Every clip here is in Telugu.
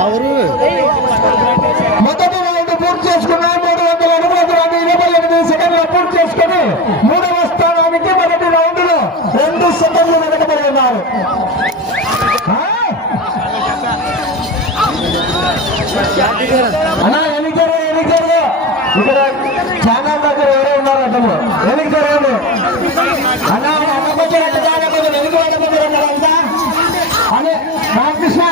ఎవరు? మొదటి రౌండ్ పూర్తి చేసుకున్నాయి మూడు వందల అడుగుల దూరాన్ని ఇరవై ఎనిమిది సెకండ్లు పూర్తి చేసుకుని మూడవ స్థానానికి మొదటి రౌండ్లో రెండు సెకండ్లు వెనకబడి ఉన్నారు. అన్నా ఇక్కడ ఛానల్ దగ్గర ఎవరో ఉన్నారు అడ్డము ఎనికి జరగదు? అన్నా చాలా కొంచెం వెనుక అదే రామకృష్ణ.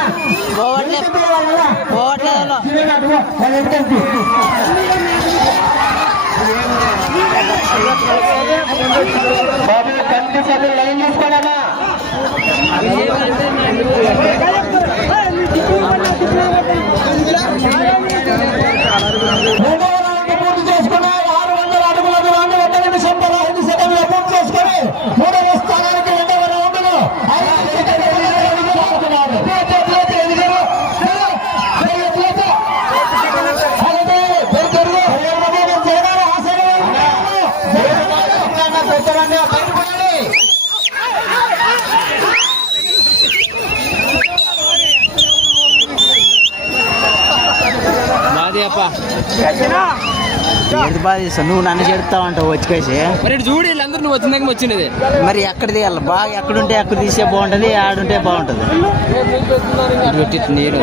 బాబు కంటి లైన్ తీసుకోడమ్మా రెండవ రౌండ్ పూర్తి చేసుకున్నాయి ఆరు వందల అడుగుల దూరాన్ని ఒక నిమిషం పదహైదు సెకండ్లు పూర్తి చేసుకుని మూడవ స్థానానికి రెండవ రౌండ్లో ఐదు సెకండ్లు వెనుకబడి లాగుతున్నారు. లేచే, లేచే, ఎదిగారు. వెళ్ళు, వెళ్ళు, లేచే. అలాగే, వెళ్తారు. ఎవరు జరగాలి, ఆశీర్వాదం జరగాలి. జరగాలి. పెట్టరండి, బయటపడండి. బాధ అప్ప ఏది బాధ చేస్తావు? నువ్వు నన్ను చెడుతావు అంటావు వచ్చేసి. మరి చూడు వీళ్ళందరూ నువ్వు వచ్చిందాక వచ్చినది. మరి ఎక్కడ తీయాలి? బాగా ఎక్కడుంటే ఎక్కడ తీసే బాగుంటది ఆడుంటే బాగుంటది. నేను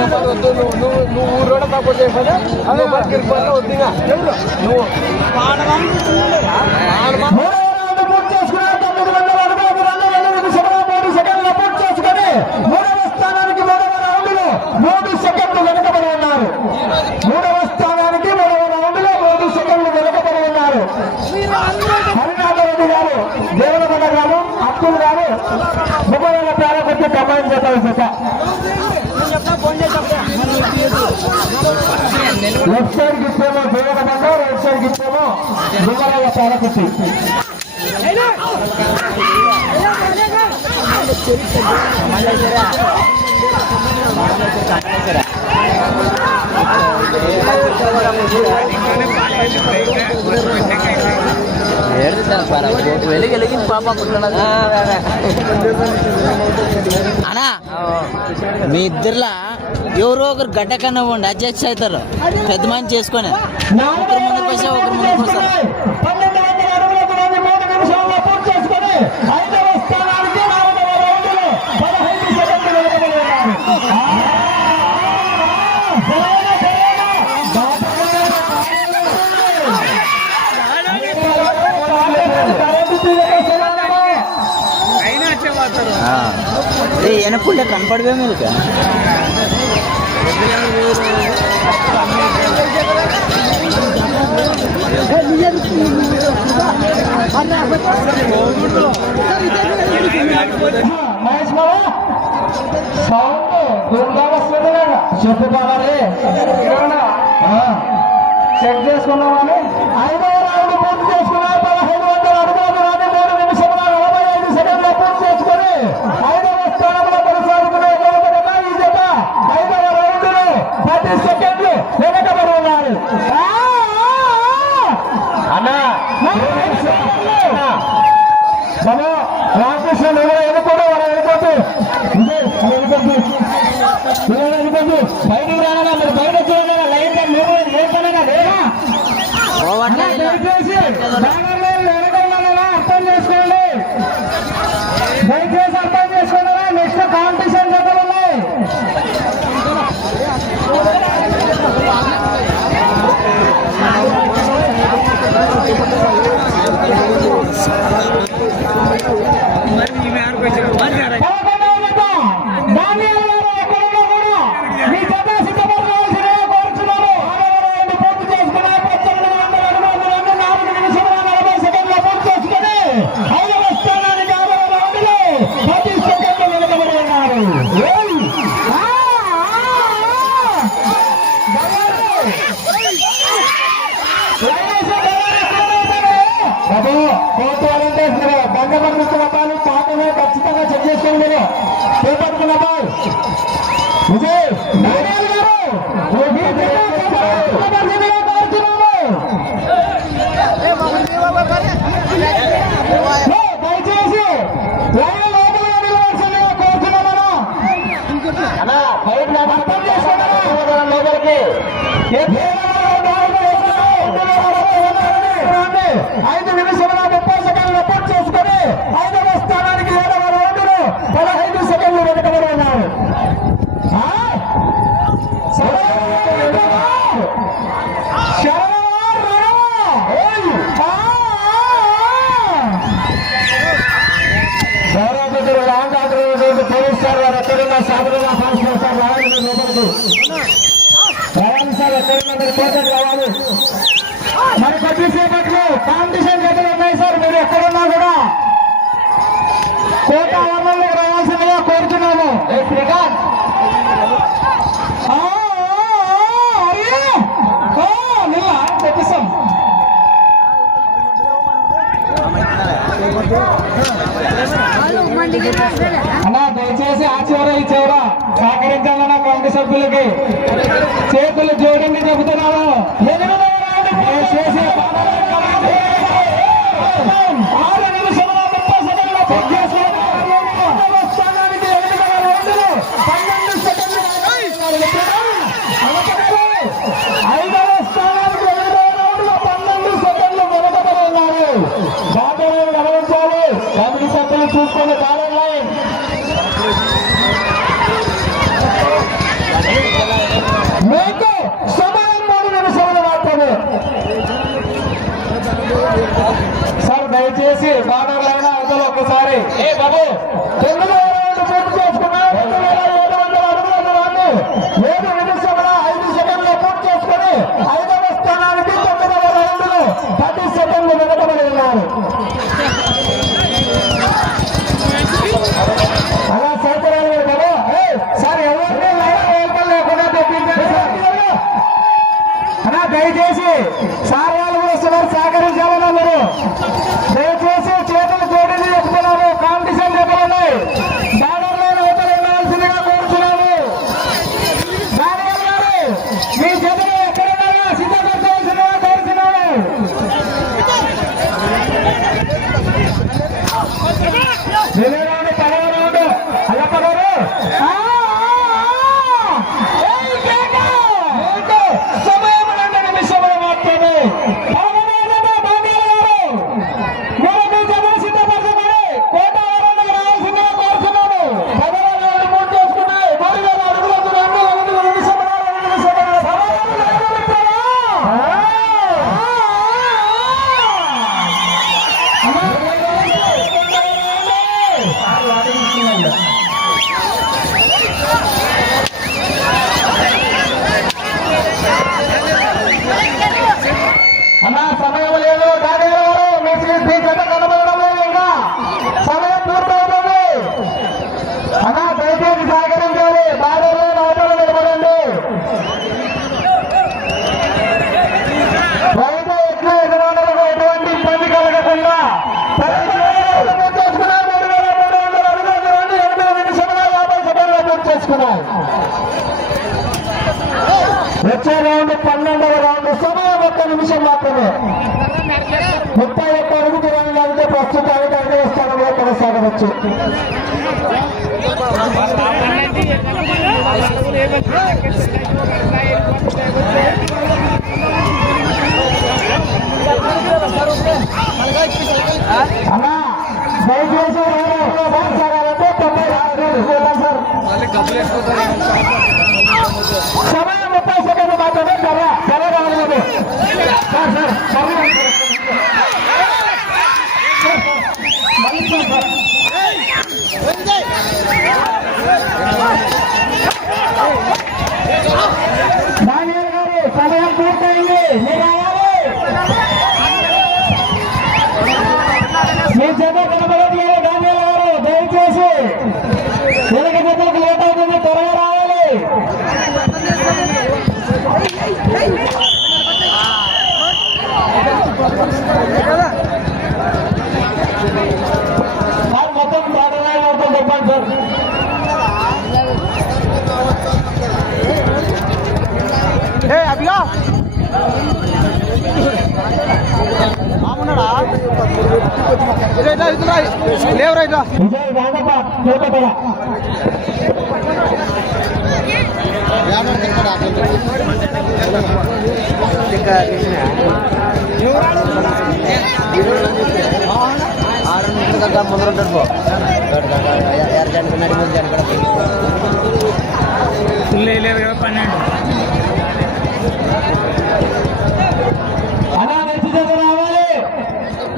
మూడవ రౌండ్ పూర్తి చేసుకున్నారు. తొమ్మిది వందల అడుగుల దూరాన్ని రెండు నిమిషముల మూడు సెకండ్లు పూర్తి చేసుకుని మూడవ స్థానానికి మూడవ రౌండ్లో మూడు సెకండ్లు వెనుకబడి ఉన్నారు మూడవ స్థానానికి మూడవ రౌండ్లో మూడు సెకండ్లు వెనుకబడి ఉన్నారు హరినాథరెడ్డి గారు దేవరకొండ గ్రామం అబ్దుల్ గారు ముప్పై కమాండ్ చేస్తారు సత. లెఫ్ట్ సైడ్ గిట్టేమో దేవరకొండ రైట్ సైడ్ గిట్టేమో దుమ్మరాల ప్రారంభించి వెలిగి పాప అనా మీ ఇద్దరులా ఎవరో ఒకరు గడ్డ కన్నా ఉండి అడ్జస్ట్ అవుతారు. పెద్ద మంది చేసుకొని. ఒకరు ముందుకు వస్తే ఒకరు ముందుకు వస్తారు పన్నెండు వందల అడుగుల దూరాన్ని మూడు నిమిషాల్లో పూర్తి చేసుకొని ఐదవ స్థానానికి నాలుగవ రౌండ్లో పదహైదు సెకండ్లు వెనుకబడి ఉన్నారు. ఆ! బలమైన, బలమైన. కరెంటు తీగతో సమానమా? అయినా వచ్చే పోతారు ఏ వెనకుంటే కనపడవే మీరు మహేష్ సౌండ్ వస్తుంది కదా చెప్పు చెక్ చేసుకున్నామని అయినా రౌండ్ పూర్తి చేసుకున్నాయి పదహైదు వందల అడుగుల దూరాన్ని మూడు నిమిషముల నలభై ఐదు సెకండ్లు పూర్తి చేసుకుని ఐదవ స్థానంలో కొనసాగుతున్న ఒక జత ఈ జత ఐదవ రౌండ్లో పది సెకండ్లు వెనకబడి ఉన్నారు ఆ, ఆ, ఆ. అన్నా చలో రామకృష్ణ నువ్వు ఎన్నుకోడు వాడు ఎన్నుకోద్దు ఇదే ఎన్నుకోద్దు నువ్వు ఎన్నుకోద్దు బయటికి రానా మీరు బయట చూడాలి లైన్ నువ్వు లేకనగా లేదా దయచేసి అర్థం చేసుకోండి దయచేసి అర్థం చేసుకోండి నెక్స్ట్ కాంపిటీషన్ జతలు ఉన్నాయి ఈ మేరకు వచ్చారు మరి జరగదు. పదకొండవ జత డానియల్ గారు ఎక్కడున్నా కూడా మీ జత సిద్ధపరచవలసిందిగా కోరుతున్నాను. ఆరవ రౌండ్ పూర్తి చేసుకుని పద్దెనిమిది వందల అడుగుల దూరాన్ని నాలుగు నిమిషముల నలభై సెకండ్ల పూర్తి చేసుకుని ఐదవ స్థానానికి ఆరవ రౌండ్లో పది సెకండ్లు వెనుకబడి ఉన్నారు. ఏయ్! ఆ! ఆ! ఆ! అదే కోర్టు వాలంటీర్స్ మీరు దండ అబ్బాయిలు పాటలు ఖచ్చితంగా చెక్ చేసుకోండి మీరు చేపట్టుకున్న అబ్బాయి విజయ్ ప్రయాణించాలి కోట రావాలి మనకు వచ్చేసేపట్లో కాంగ్రెస్ రైతులకి ¡Eh, vamos! రౌండ్ పన్నెండవ రౌండ్ సమయం ఒక్క నిమిషం మాత్రమే ముప్పై ఒక్క అడుగు దూరంగా ప్రస్తుతానికి అదే స్థానంలో కొనసాగవచ్చు Thank you. arkadaşlar. Salon. లేవు రైట్ ఆడ ముందు అలా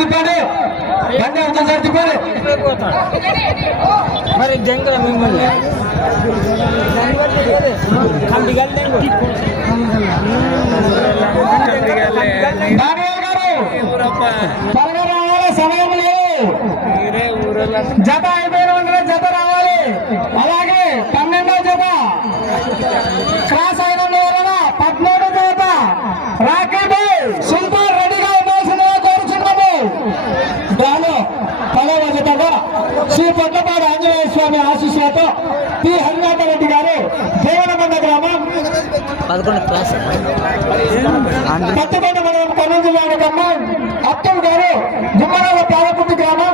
తిప్పాడు బండి సైడ్ తిప్పాడు మరి జంగ మిమ్మల్ని. జత అయిపోయిన జత రావాలి. పదకొండు క్లాస్. కర్నూలు ఖమ్మం గారు గుమ్మరాల పాలపుట్టి గ్రామం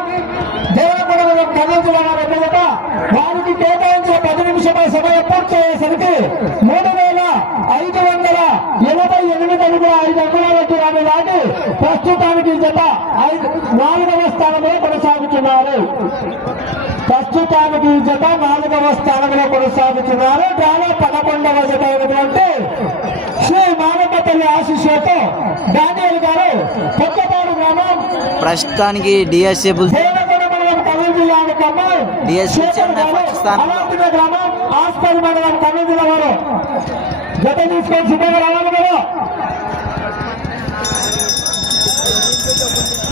దేవరకొండ కర్నూలు జిల్లా రెండవట వారికి కేటాయించిన పది నిమిషాల సమయం పూర్తి అయ్యేసరికి మూడు వేల ఐదు వందల ఎనభై ఎనిమిది అడుగుల ఐదు అంగుళాలకు రాని దాటి ప్రస్తుతానికి జత ఐదు నాలుగవ స్థానంలో కొనసాగుతున్నారు. ప్రస్తుతానికి జత నాలుగవ స్థానంలో కొనసాగుతున్నారు. దాని పదకొండవ జత అయినటువంటి శ్రీ మానవపల్లి ఆశీస్సులతో డానియల్ గారు కొత్తపాడు గ్రామం ప్రస్తుతానికి డిఎస్ఏ బుల్ దేవగొండ మండలం కర్నూలు జిల్లాకు ఖమ్మం డిఎస్పీ శేఖర్ చెన్నై గారు పాకిస్తాన్. అలాంటిదే గ్రామం ఆస్పల్ మండలం కర్నూలు జిల్లా వారు. జత తీసుకొని సిద్ధంగా రావాలి కదా?